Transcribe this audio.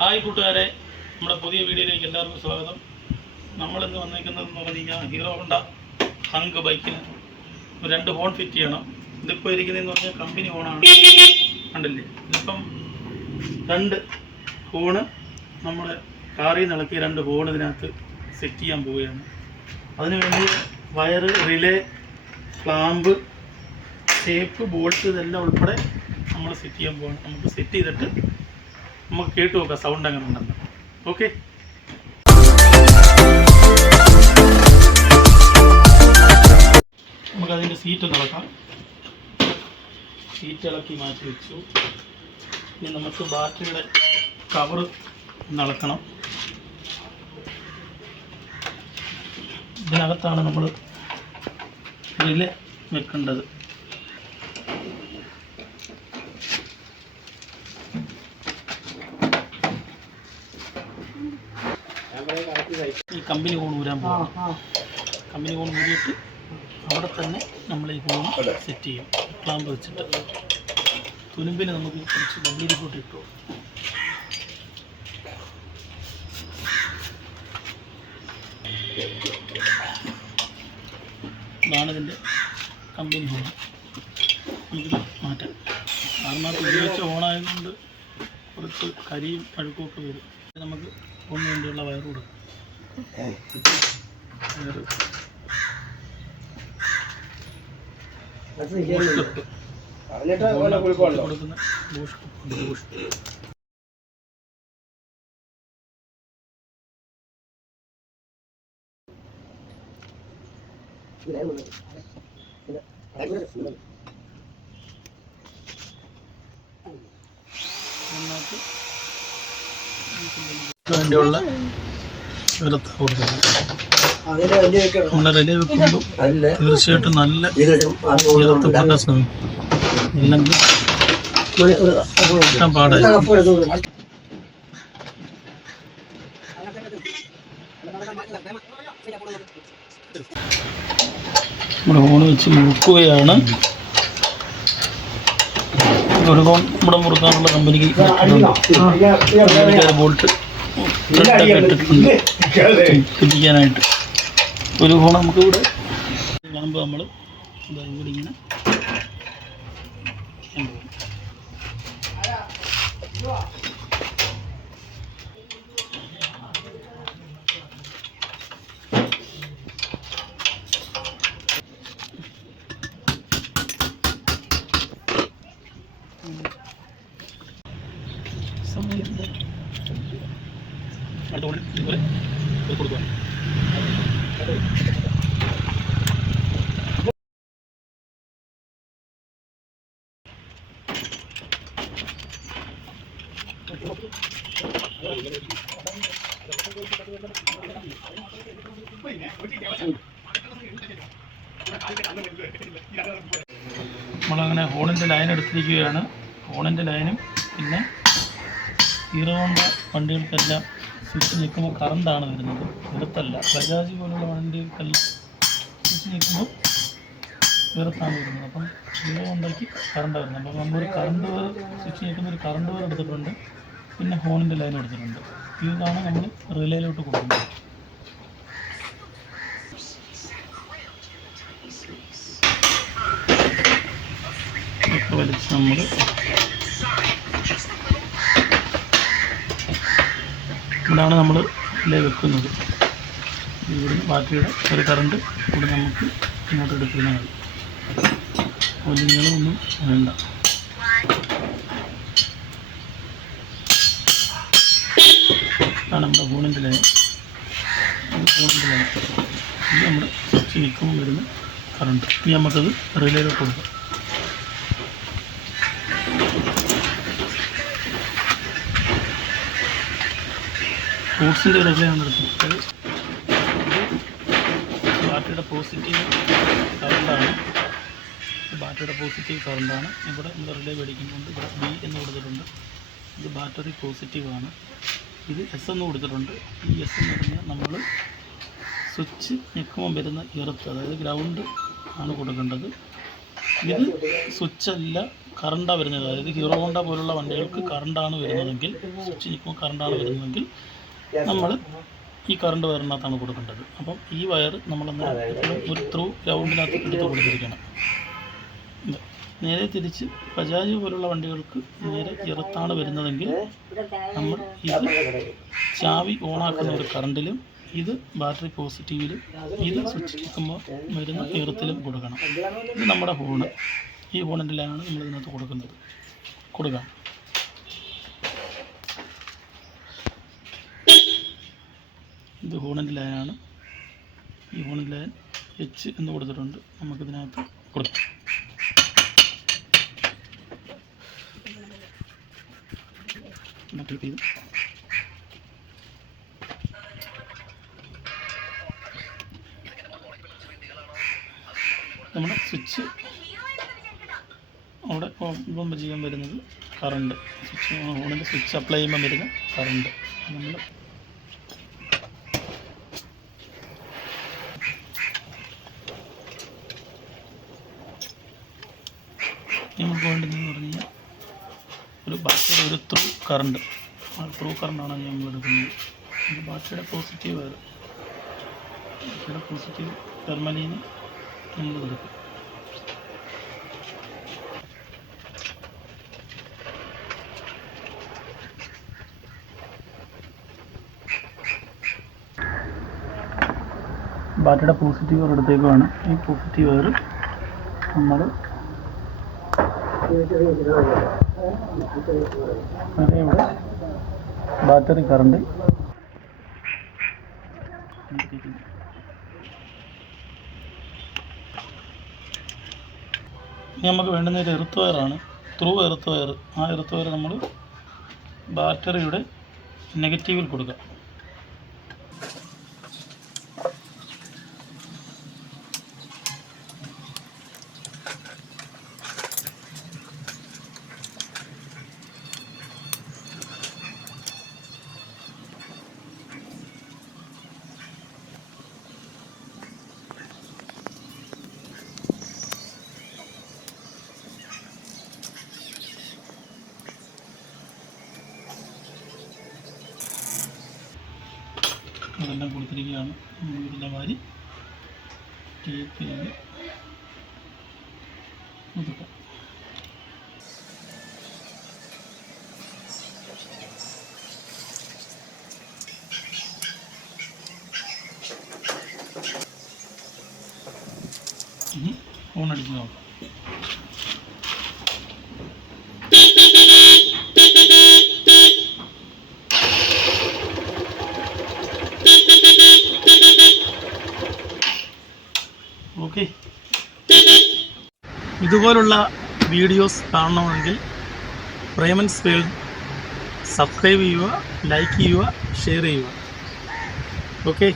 Hi കൂട്ടുകാരെ, നമ്മുടെ പുതിയ വീഡിയോയിലേക്ക് എല്ലാവർക്കും സ്വാഗതം. നമ്മളിന്ന് വന്നിരിക്കുന്നതെന്ന് പറഞ്ഞു കഴിഞ്ഞാൽ ഹീറോ ഹോണ്ട ഹങ്ക് ബൈക്കിന് 2 ഹോൺ ഫിറ്റ് ചെയ്യണം. ഇതിപ്പോൾ ഇരിക്കുന്നതെന്ന് പറഞ്ഞാൽ കമ്പനി ഹോണാണ്, കണ്ടില്ലേ. ഇതിപ്പം 2 ഹോണ് നമ്മുടെ കാറിൽ നിന്ന് ഇളക്കി 2 ഹോൺ ഇതിനകത്ത് സെറ്റ് ചെയ്യാൻ പോവുകയാണ്. അതിനുവേണ്ടി വയറ്, റിലേ, ക്ലാമ്പ്, ടേപ്പ്, ബോൾട്ട് ഇതെല്ലാം ഉൾപ്പെടെ നമ്മൾ സെറ്റ് ചെയ്യാൻ പോവാണ്. നമുക്ക് സെറ്റ് ചെയ്തിട്ട് നമുക്ക് കേട്ട് നോക്കാം സൗണ്ട് അങ്ങനെ ഉണ്ടെന്ന്. ഓക്കെ, നമുക്കതിൻ്റെ സീറ്റ് ഒന്ന് ഇളക്കാം. സീറ്റ് ഇളക്കി മാറ്റി വെച്ചു. ഇനി നമുക്ക് ബാറ്ററിയുടെ കവർ ഒന്ന് ഇളക്കണം. ഇതിനകത്താണ് നമ്മൾ റിലേ വെക്കേണ്ടത്. ഈ കമ്പനി ഹോൺ ഊരാൻ പോകാം. കമ്പനി ഹോൺ ഊരിയിട്ട് അവിടെ തന്നെ നമ്മൾ ഈ ഹോൺ സെറ്റ് ചെയ്യും. ക്ലാമ്പ് വെച്ചിട്ട് തുരുമ്പിന് നമുക്ക് കുറച്ച് കമ്പനി കൂട്ടി ഇട്ടു. ഇതാണ് ഇതിൻ്റെ കമ്പനി ഹോൺ. നമുക്കിത് മാറ്റാം. കാരണം ഉപയോഗിച്ച ഹോണായതുകൊണ്ട് കുറച്ച് കരിയും അഴുക്കുമൊക്കെ വരും. നമുക്ക് ഹോണിന് വേണ്ടിയുള്ള വയർ കൊടുക്കും. കൊടുക്കുന്ന വേണ്ടിയുള്ള വിലത്ത കൊടുക്കുന്നത്. നമ്മൾ റിലേ വെക്കുമ്പോൾ തീർച്ചയായിട്ടും നല്ല ഇരത്തപ്പെട്ട ശ്രമിക്കും, ഇല്ലെങ്കിൽ കിട്ടാൻ പാടായി. നമ്മുടെ ഹോൺ വെച്ച് മുറുക്കുകയാണ്. ഒരു ഹോൺ ഇവിടെ മുറുക്കാനുള്ള കമ്പനിക്ക് ബോൾട്ട് ഇട്ടിട്ടുണ്ട് പിടിക്കാനായിട്ട്. ഒരു ഹോൺ നമുക്ക് ഇവിടെ കാണുമ്പോൾ നമ്മൾ ഇവിടെ ഇങ്ങനെ ഇതുപോലെ കൊടുക്കുക. നമ്മളങ്ങനെ ഹോണിൻ്റെ ലൈൻ എടുത്തിരിക്കുകയാണ്. ഹോണിൻ്റെ ലൈനും പിന്നെ ഹീറോ ഹോണ്ട വണ്ടികൾക്കെല്ലാം സ്വിച്ച് നിൽക്കുമ്പോൾ കറണ്ടാണ് വരുന്നത്, ഇടത്തല്ല. ബജാജ് പോലുള്ള വണ്ടികൾക്കെല്ലാം സ്വിച്ച് നിൽക്കുമ്പോൾ ഇടത്താണ് വരുന്നത്. അപ്പം ഹീറോ ഹോണ്ടയ്ക്ക് കറണ്ട് വരുന്നത്. അപ്പം നമ്മളൊരു കറണ്ട് വയർ, സ്വിച്ച് നിൽക്കുന്ന ഒരു കറണ്ട് വയർ എടുത്തിട്ടുണ്ട്. പിന്നെ ഹോണിൻ്റെ ലൈൻ എടുത്തിട്ടുണ്ട്. ഇതാണ് നമ്മൾ റിലേയിലോട്ട് കൊടുക്കുന്നത്. ഒക്കെ വലിച്ച് നമ്മൾ ഇതാണ് നമ്മൾ റിലേ വെക്കുന്നത്. ഇവിടുന്ന് ബാറ്ററിയുടെ ഒരു കറണ്ട് ഇവിടെ നമുക്ക് ഇങ്ങോട്ട് എടുക്കുന്നതാണ്. വലിയ നീളമൊന്നും വേണ്ട. ഇതാണ് നമ്മുടെ ഫോണിൻ്റെ ലൈൻ. ഫോണിൻ്റെ ലൈൻ ഇത് നമ്മുടെ സ്വിച്ച് നിൽക്കുമ്പോൾ വരുന്ന കറണ്ട്. ഇനി നമുക്കത് റിലേയിലോട്ട് കൊടുക്കാം. ഫ്രൂട്ട്സിൻ്റെ റിലേയാണ് എടുക്കുന്നത്. ബാറ്ററിയുടെ പോസിറ്റീവ് കറണ്ടാണ്. ബാറ്ററിയുടെ പോസിറ്റീവ് കറണ്ടാണ്. ഇവിടെ നമ്മൾ റിലേ മേടിക്കുന്നുണ്ട്. ഇവിടെ ബി എന്ന് കൊടുത്തിട്ടുണ്ട്. ഇത് ബാറ്ററി പോസിറ്റീവാണ്. ഇത് എസ് എന്ന് കൊടുത്തിട്ടുണ്ട്. ഈ എസ് എന്ന് പറഞ്ഞാൽ നമ്മൾ സ്വിച്ച് ഞെക്കുമ്പോൾ വരുന്ന ഇറത്ത്, അതായത് ഗ്രൗണ്ട് ആണ് കൊടുക്കേണ്ടത്. ഇത് സ്വിച്ചല്ല, കറണ്ടാണ് വരുന്നത്. അതായത് ഹീറോ ഹോണ്ട പോലുള്ള വണ്ടികൾക്ക് കറണ്ടാണ് വരുന്നതെങ്കിൽ, സ്വിച്ച് നിൽക്കുമ്പോൾ കറണ്ടാണ് വരുന്നതെങ്കിൽ നമ്മൾ ഈ കറണ്ട് വയറിനകത്താണ് കൊടുക്കേണ്ടത്. അപ്പം ഈ വയർ നമ്മളെന്താ ഒരു ത്രൂ ഗ്രൗണ്ടിനകത്ത് എടുത്ത് കൊടുത്തിരിക്കണം. നേരെ തിരിച്ച് ബജാജ് പോലുള്ള വണ്ടികൾക്ക് നേരെ ഇറത്താണ് വരുന്നതെങ്കിൽ നമ്മൾ ഇത് ചാവി ഓണാക്കുന്ന ഒരു കറണ്ടിലും ഇത് ബാറ്ററി പോസിറ്റീവിലും ഇത് സ്വിച്ച് നിൽക്കുമ്പോൾ വരുന്ന ഇറത്തിലും കൊടുക്കണം. ഇത് നമ്മുടെ ഹോണ്. ഈ ഹോണിൻ്റെ ലൈനാണ് നമ്മളിതിനകത്ത് കൊടുക്കാം. ഇത് ഹോണിൻ്റെ ലൈനാണ്. ഈ ഹോണിൻ്റെ ലൈൻ എച്ച് എന്ന് കൊടുത്തിട്ടുണ്ട്. നമുക്കിതിനകത്ത് കൊടുക്കാം. നമ്മുടെ സ്വിച്ച് അവിടെ ഓൺ ചെയ്യാൻ വരുന്നത് കറണ്ട്. സ്വിച്ച് ഹോണിൻ്റെ സ്വിച്ച് അപ്ലൈ ചെയ്യുമ്പോൾ വരുന്ന കറണ്ട് നമ്മൾ നമുക്ക് വേണ്ടതെന്ന് പറഞ്ഞു കഴിഞ്ഞാൽ ഒരു ബാറ്ററിയുടെ ഒരു ത്രൂ കറണ്ട്. ആ ത്രൂ കറണ്ടാണ് നമ്മൾ എടുക്കുന്നത്. ഇത് ബാറ്ററിയുടെ പോസിറ്റീവ് വയർ, ബാറ്ററിയുടെ പോസിറ്റീവ് ടെർമിനലിന് നമ്മൾ എടുക്കും. ബാറ്ററിയുടെ പോസിറ്റീവ് വയർ എടുത്തേക്കുവാണ്. ഈ പോസിറ്റീവ് വയർ നമ്മൾ ഇവിടെ ബാറ്ററി കറണ്ട് ഇനി നമുക്ക് വേണ്ടുന്ന ഒരു എർത്ത് വയറാണ്, ത്രൂ എർത്ത് വയർ. ആ എർത്ത് വയർ നമ്മൾ ബാറ്ററിയുടെ നെഗറ്റീവിൽ കൊടുക്കാം. അതെല്ലാം കൊടുത്തിരിക്കുകയാണ്. ഇതിൻ്റെ മാതിരി ടേപ്പ് ചെയ്ത് ഒതുക്കാം. ഇനി ഓണടിച്ച് നോക്കാം. ഓക്കെ, ഇതുപോലുള്ള വീഡിയോസ് കാണണമെങ്കിൽ പ്രേമൻസ് വേൾഡ് സബ്സ്ക്രൈബ് ചെയ്യുക, ലൈക്ക് ചെയ്യുക, ഷെയർ ചെയ്യുക. ഓക്കെ.